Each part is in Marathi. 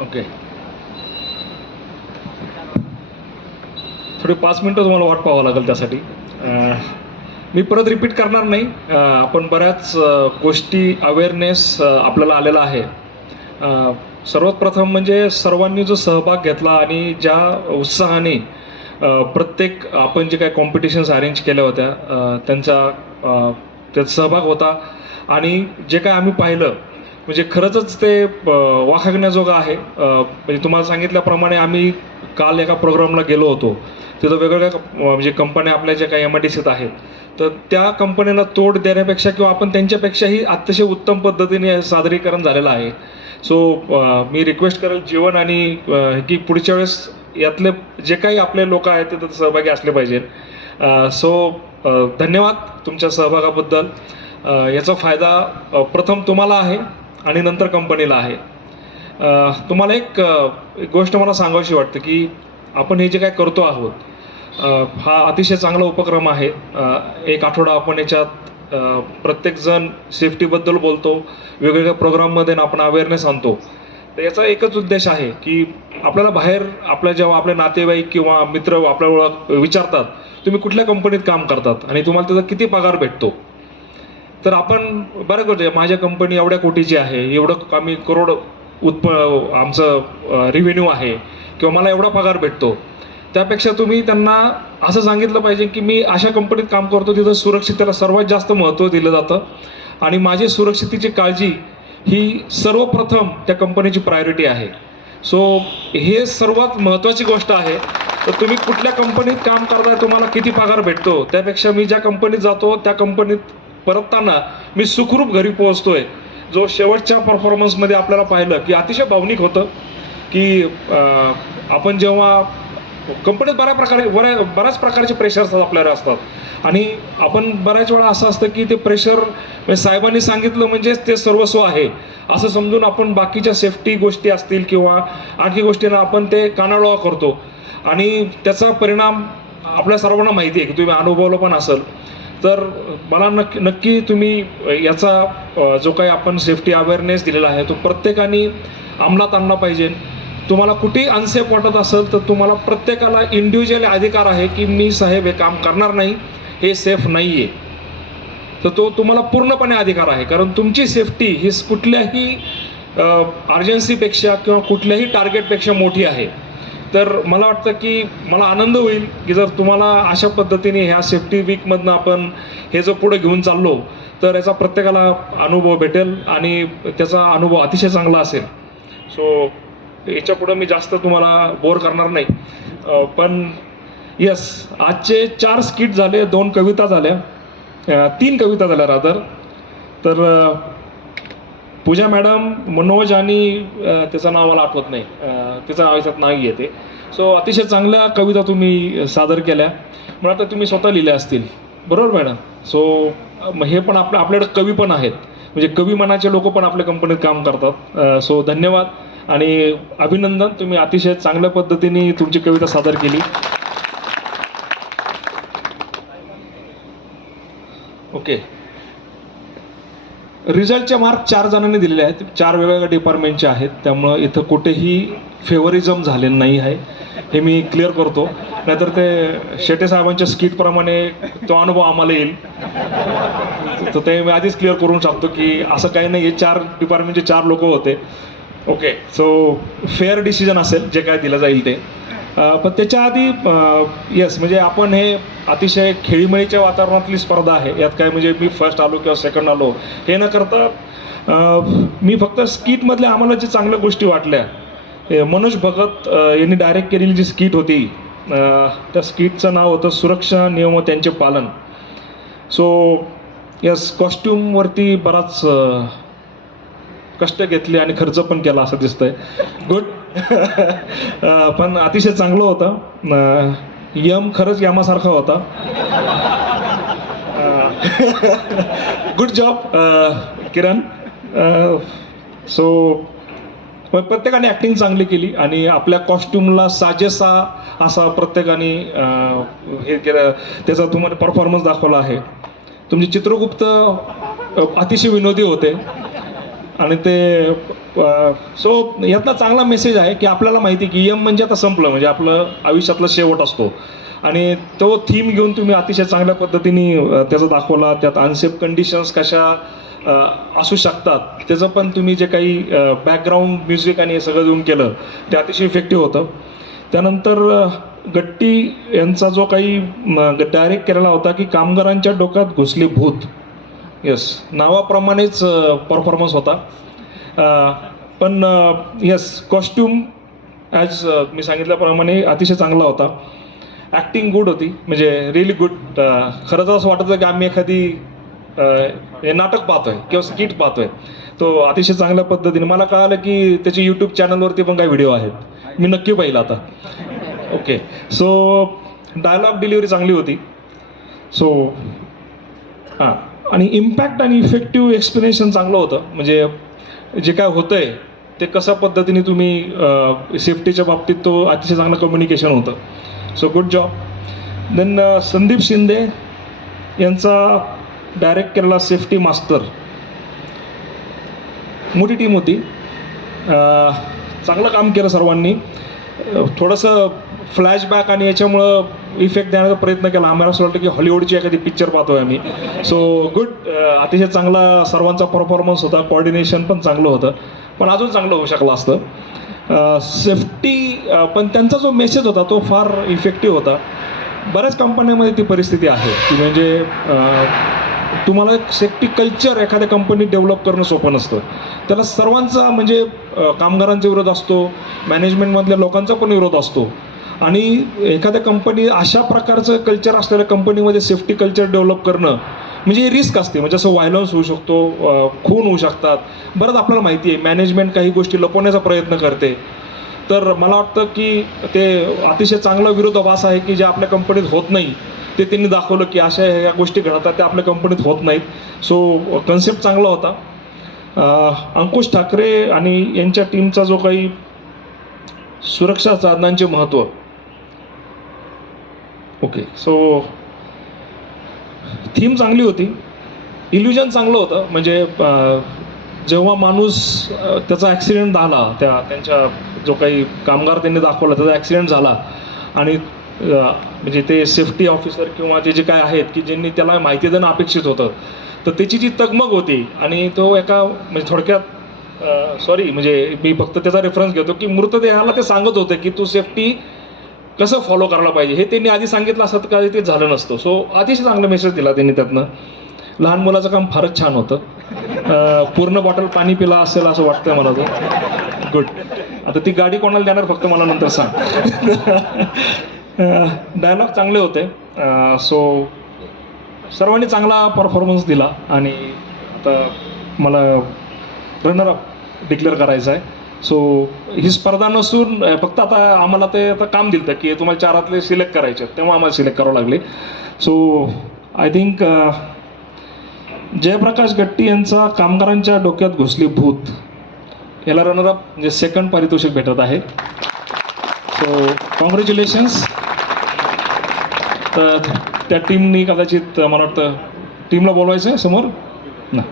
ओके. थोडी 5 मिनटं तुम्हाला वाट पाहावं लागेल त्यासाठी. मी परत रिपीट करणार नाही. आपण बऱ्याच गोष्टी अवेअरनेस आपल्याला आलेला आहे. सर्वात प्रथम म्हणजे सर्वांनी जो सहभाग घेतला आणि ज्या उत्साहाने प्रत्येक आपण जे काही कॉम्पिटिशन्स अरेंज केल्या होत्या त्यात सहभाग होता आणि जे काय आम्ही पाहिलं म्हणजे खरंच ते वाखाणण्याजोगं आहे. म्हणजे तुम्हाला सांगितल्याप्रमाणे आम्ही काल एका प्रोग्रामला गेलो होतो. तिथं वेगवेगळ्या म्हणजे कंपन्या आपल्या ज्या काही MIDCत आहेत तर त्या कंपन्यांना तोड देण्यापेक्षा किंवा आपण त्यांच्यापेक्षाही अतिशय उत्तम पद्धतीने सादरीकरण झालेलं आहे. सो मी रिक्वेस्ट करेल जीवन आणि की पुढच्या वेळेस यातले जे काही आपले लोक आहेत ते त्यात सहभागी असले पाहिजेत. धन्यवाद तुमच्या सहभागाबद्दल. याचा फायदा प्रथम तुम्हाला आहे आणि नंतर कंपनीला आहे. तुम्हाला एक गोष्ट मला सांगावीशी वाटते की आपण हे जे काय करतो आहोत हा अतिशय चांगला उपक्रम आहे. एक आठवडा आपण याच्यात प्रत्येकजण सेफ्टीबद्दल बोलतो, वेगवेगळ्या प्रोग्राममध्ये आपण अवेअरनेस आणतो. तर याचा एकच उद्देश आहे की आपल्याला बाहेर जेव्हा आपले नातेवाईक किंवा मित्र आपल्याला विचारतात तुम्ही कुठल्या कंपनीत काम करतात आणि तुम्हाला त्याचा किती पगार भेटतो, तर आपण बरं करतो माझ्या कंपनी एवढ्या कोटीची आहे, एवढं आम्ही करोड आमचं रिव्हेन्यू आहे किंवा मला एवढा पगार भेटतो. त्यापेक्षा तुम्ही त्यांना असं सांगितलं पाहिजे की मी अशा कंपनीत काम करतो तिथं सुरक्षिततेला सर्वात जास्त महत्त्व दिलं जातं आणि माझी सुरक्षिततेची काळजी ही सर्वप्रथम त्या कंपनीची प्रायोरिटी आहे. सो हे सर्वात महत्त्वाची गोष्ट आहे. तर तुम्ही कुठल्या कंपनीत काम करताय, तुम्हाला किती पगार भेटतो, त्यापेक्षा मी ज्या कंपनीत जातो त्या कंपनीत परतताना मी सुखरूप घरी पोहोचतोय, जो शेवटच्या परफॉर्मन्समध्ये आपल्याला पाहिलं की अतिशय भावनिक होतं की आपण जेव्हा कंपनीत बऱ्याच प्रकारचे प्रेशर्स आपल्याला असतात आणि आपण बऱ्याच वेळा असं असतं की ते प्रेशर साहेबांनी सांगितलं म्हणजेच ते सर्वस्व आहे असं समजून आपण बाकीच्या सेफ्टी गोष्टी असतील किंवा आणखी गोष्टींना आपण ते कानाडोळा करतो आणि त्याचा परिणाम आपल्या सर्वांना माहिती आहे की तुम्ही अनुभवलं पण असेल. तर मला नक्की तुम्ही याचा जो काही आपण सेफ्टी अवेअरनेस दिलेला आहे तो प्रत्येकाने अंमलात आणला पाहिजे. तुम्हाला कुठेही अनसेफ वाटत असेल तर तुम्हाला प्रत्येकाला इंडिव्हिज्युअली अधिकार आहे की मी साहेब हे काम करणार नाही, हे सेफ नाही आहे. तर तो तुम्हाला पूर्णपणे अधिकार आहे, कारण तुमची सेफ्टी ही कुठल्याही अर्जन्सीपेक्षा किंवा कुठल्याही टार्गेटपेक्षा मोठी आहे. तर मला वाटतं की मला आनंद होईल की जर तुम्हाला अशा पद्धतीने ह्या सेफ्टी वीकमधनं आपण हे जर पुढे घेऊन चाललो तर याचा प्रत्येकाला अनुभव भेटेल आणि त्याचा अनुभव अतिशय चांगला असेल. सो याच्या पुढं मी जास्त तुम्हाला बोर करणार नाही. पण यस, आजचे 4 स्किट झाले, 2 कविता झाल्या, 3 कविता झाल्या रादर. तर पूजा मॅडम, मनोज आणि त्याचं नाव मला आठवत नाही, त्याचं नाव याच्यात नाही येते. सो अतिशय चांगल्या कविता तुम्ही सादर केल्या. मला वाटतं तुम्ही स्वतः लिहिल्या असतील, बरोबर मॅडम? सो हे पण आपल्याकडे कवी पण आहेत, म्हणजे कवी मनाचे लोक पण आपल्या कंपनीत काम करतात. सो धन्यवाद आणि अभिनंदन, तुम्ही अतिशय चांगल्या पद्धतीने तुमची कविता सादर केली. ओके. रिझल्टचे मार्क 4 जणांनी दिलेले आहेत, 4 वेगवेगळ्या डिपार्टमेंटचे आहेत, त्यामुळं इथं कुठेही फेवरिझम झालेलं नाही आहे, हे मी क्लिअर करतो. नाहीतर ते शेटे साहेबांच्या स्किटप्रमाणे तो अनुभव आम्हाला येईल. तर ते मी आधीच क्लिअर करून टाकतो की असं काही नाही आहे, 4 डिपार्टमेंटचे 4 लोक होते. ओके. सो फेअर डिसिजन असेल जे काय दिलं जाईल ते. पण त्याच्या आधी यस, म्हणजे आपण हे अतिशय खेळीमेळीच्या वातावरणातली स्पर्धा आहे, यात काय म्हणजे मी फर्स्ट आलो किंवा सेकंड आलो हे न करता मी फक्त स्किटमधल्या आम्हाला जे चांगल्या गोष्टी वाटल्या, मनोज भगत यांनी डायरेक्ट केलेली जी स्किट होती त्या स्किटचं नाव होतं सुरक्षा नियम व त्यांचे पालन. सो यस, कॉस्ट्यूमवरती बराच कष्ट घेतले आणि खर्च पण केला असं दिसतंय. गुड. पण अतिशय चांगलं होतं. यम खरंच यमासारखा होता. गुड जॉब किरण. सो प्रत्येकाने ॲक्टिंग चांगली केली आणि आपल्या कॉस्ट्यूमला साजेसा असा प्रत्येकाने हे केलं, त्याचा तुम्हाला परफॉर्मन्स दाखवला आहे. तुमचे चित्रगुप्त अतिशय विनोदी होते आणि ते सो यातला चांगला मेसेज आहे की आपल्याला माहिती आहे की यम म्हणजे आता संपलं, म्हणजे आपलं आयुष्यातला शेवट असतो आणि तो थीम घेऊन तुम्ही अतिशय चांगल्या पद्धतीने त्याचा दाखवला. त्यात अनसेफ कंडिशन्स कशा असू शकतात त्याचं पण तुम्ही जे काही बॅकग्राऊंड म्युझिक आणि हे सगळं देऊन केलं ते अतिशय इफेक्टिव्ह होतं. त्यानंतर गट्टी यांचा जो काही डायरेक्ट केलेला होता की कामगारांच्या डोक्यात घुसले भूत, येस, नावाप्रमाणेच परफॉर्मन्स होता. पण येस, कॉस्ट्यूम ॲज मी सांगितल्याप्रमाणे अतिशय चांगला होता. ॲक्टिंग गुड होती, म्हणजे रिअली गुड. खरंच असं वाटत होतं की आम्ही एखादी हे नाटक पाहतोय किंवा स्किट पाहतोय. तो अतिशय चांगल्या पद्धतीने, मला कळालं की त्याचे यूट्यूब चॅनलवरती पण काही व्हिडिओ आहेत, मी नक्की पाहिलं आता. ओके, सो डायलॉग डिलिव्हरी चांगली होती. सो हां, आणि इम्पॅक्ट आणि इफेक्टिव्ह एक्सप्लेनेशन चांगलं होतं. म्हणजे जे काय होतंय ते कशा पद्धतीने तुम्ही सेफ्टीच्या बाबतीत तो अतिशय चांगलं कम्युनिकेशन होतं. So good job. Then Sandeep Shinde यांचा डायरेक्ट केलेला सेफ्टी मास्टर, मोठी टीम होती, चांगलं काम केलं सर्वांनी. थोडंसं फ्लॅशबॅक आणि याच्यामुळं इफेक्ट देण्याचा प्रयत्न केला. आम्हाला असं वाटतं की हॉलिवूडची एखादी पिक्चर पाहतोय आम्ही. सो गुड, अतिशय चांगला सर्वांचा परफॉर्मन्स होता. कोऑर्डिनेशन पण चांगलं होतं, पण अजून चांगलं होऊ शकलं असतं. सेफ्टी पण त्यांचा जो मेसेज होता तो फार इफेक्टिव्ह होता. बऱ्याच कंपन्यांमध्ये ती परिस्थिती आहे की म्हणजे तुम्हाला एक सेफ्टी कल्चर एखाद्या कंपनीत डेव्हलप करणं सोपं नसतं. त्याला सर्वांचा म्हणजे कामगारांचा विरोध असतो, मॅनेजमेंटमधल्या लोकांचा पण विरोध असतो. आणि एखाद्या कंपनी अशा प्रकारचं कल्चर असलेल्या कंपनीमध्ये सेफ्टी कल्चर डेव्हलप करणं म्हणजे रिस्क असते. म्हणजे असं व्हायलन्स होऊ शकतो, खून होऊ शकतात. बरंच आपल्याला माहिती आहे, मॅनेजमेंट काही गोष्टी लपवण्याचा प्रयत्न करते. तर मला वाटतं की ते अतिशय चांगला विरोधाभास आहे की जे आपल्या कंपनीत होत नाही ते त्यांनी दाखवलं की अशा ह्या गोष्टी घडतात त्या आपल्या कंपनीत होत नाहीत. सो कन्सेप्ट चांगला होता. अंकुश ठाकरे आणि यांच्या टीमचा जो काही सुरक्षा साधनांचे महत्त्व, ओके, सो थीम चांगली होती, इल्युजन चांगलं होतं. म्हणजे जेव्हा माणूस त्याचा ॲक्सिडेंट झाला, त्यांच्या जो काही कामगार त्यांनी दाखवला त्याचा ॲक्सिडेंट झाला आणि म्हणजे ते सेफ्टी ऑफिसर किंवा जे काय आहेत की ज्यांनी त्याला माहिती देणं अपेक्षित होतं, तर त्याची जी तगमग होती आणि तो एका म्हणजे थोडक्यात सॉरी म्हणजे मी फक्त त्याचा रेफरन्स घेतो की मृतदेहाला ते सांगत होते की तू सेफ्टी कसं फॉलो करायला पाहिजे. हे त्यांनी आधी सांगितलं असतं तर ते झालं नसतं. सो अतिशय चांगला मेसेज दिला त्यांनी त्यातनं. लहान मुलाचं काम फारच छान होतं. पूर्ण बॉटल पाणी पिला असेल असं वाटतंय मला. तो गुड. आता ती गाडी कोणाला देणार फक्त मला नंतर सांग. डायलॉग चांगले होते. सो सर्वांनी चांगला परफॉर्मन्स दिला आणि आता मला रनरअप डिक्लेअर करायचं आहे. सो ही स्पर्धा नसून फक्त आता आम्हाला ते आता काम दिलं की तुम्हाला चारातले सिलेक्ट करायचे, तेव्हा आम्हाला सिलेक्ट करावं लागले. सो आय थिंक जयप्रकाश गट्टी यांचा कामगारांच्या डोक्यात घुसली भूत याला रनरअप म्हणजे सेकंड पारितोषिक भेटत आहे. So congratulations. तर त्या टीमनी कदाचित मला वाटतं टीमला बोलवायचं आहे समोर ना.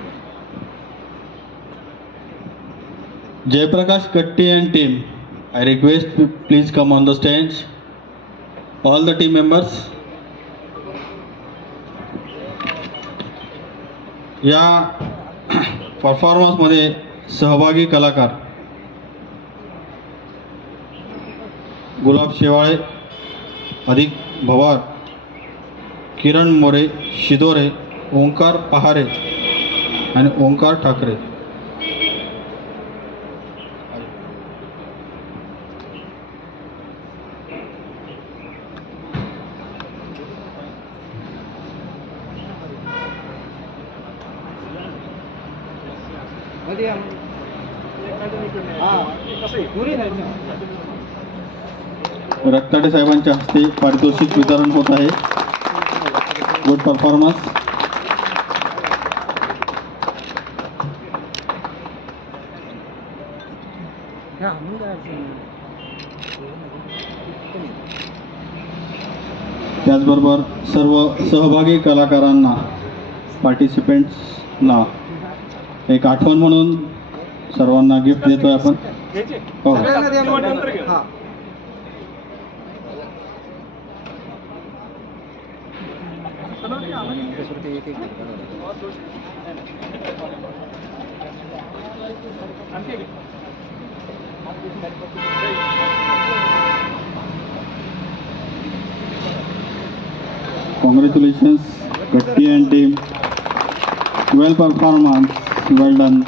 Jayaprakash Gatti and team, I request please come on the stage. All the team members. या परफॉर्मन्समध्ये सहभागी कलाकार गुलाब शेवाळे, अधिक भवार, किरण मोरे शिदोरे, ओंकार पहारे आणि ओंकार ठाकरे. रक्ताडे साहेबांच्या हस्ते पारितोषिक वितरण होत आहे. Good performance. त्याचबरोबर सर्व सहभागी कलाकारांना, पार्टिसिपेंट्सना एक आठवण म्हणून सर्वांना गिफ्ट देतोय आपण. हो. हा. Congratulations, Gatti and team. Well performance. Well done.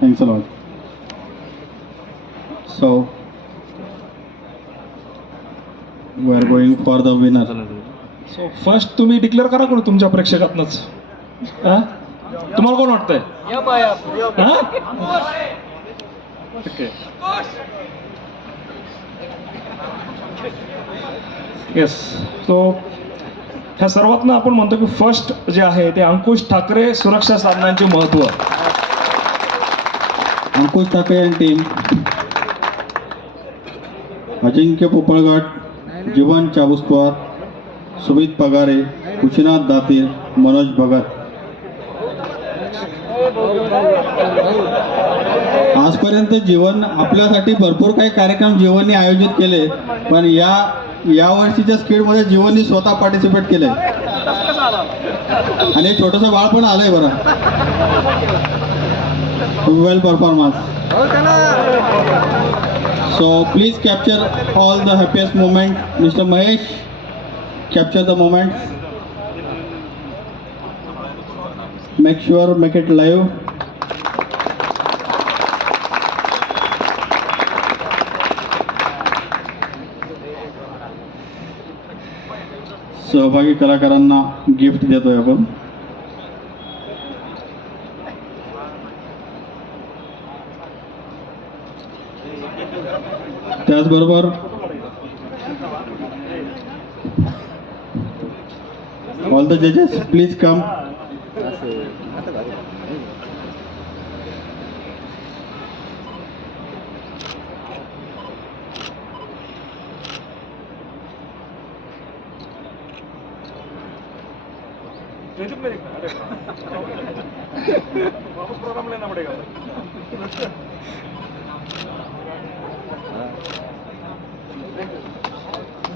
Thanks a lot. So, we are going for the winner. So first तुम्ही डिक्लेअर करा कोण तुमच्या प्रेक्षकातनंच. हा? तुम्हाला कोण वाटतंय? येस. सो ह्या सर्वातनं आपण म्हणतो की फर्स्ट जे आहे ते अंकुश ठाकरे सुरक्षा साधनांचे महत्व. अंकुश ठाकरे and team. अजिंक्य पोपळगट, जीवन चाबुस्कर, सुमित पगारे, कुशीनाथ दातीर, मनोज भगत. आजपर्यंत जीवन आपल्यासाठी भरपूर काही कार्यक्रम जीवनने आयोजित केले, पण या वर्षीच्या स्किडमध्ये जीवनने स्वतः पार्टिसिपेट केले आणि एक छोटंसं बाळ पण आलंय बरं. वेल performance. So please capture all the happiest moment. Mr. Mahesh, capture the moments. Make it live. सहभागी कलाकारांना गिफ्ट देतोय आपण. त्याचबरोबर ऑल द जजेस प्लीज कम. प्रोग्राम लेना पड़ेगा.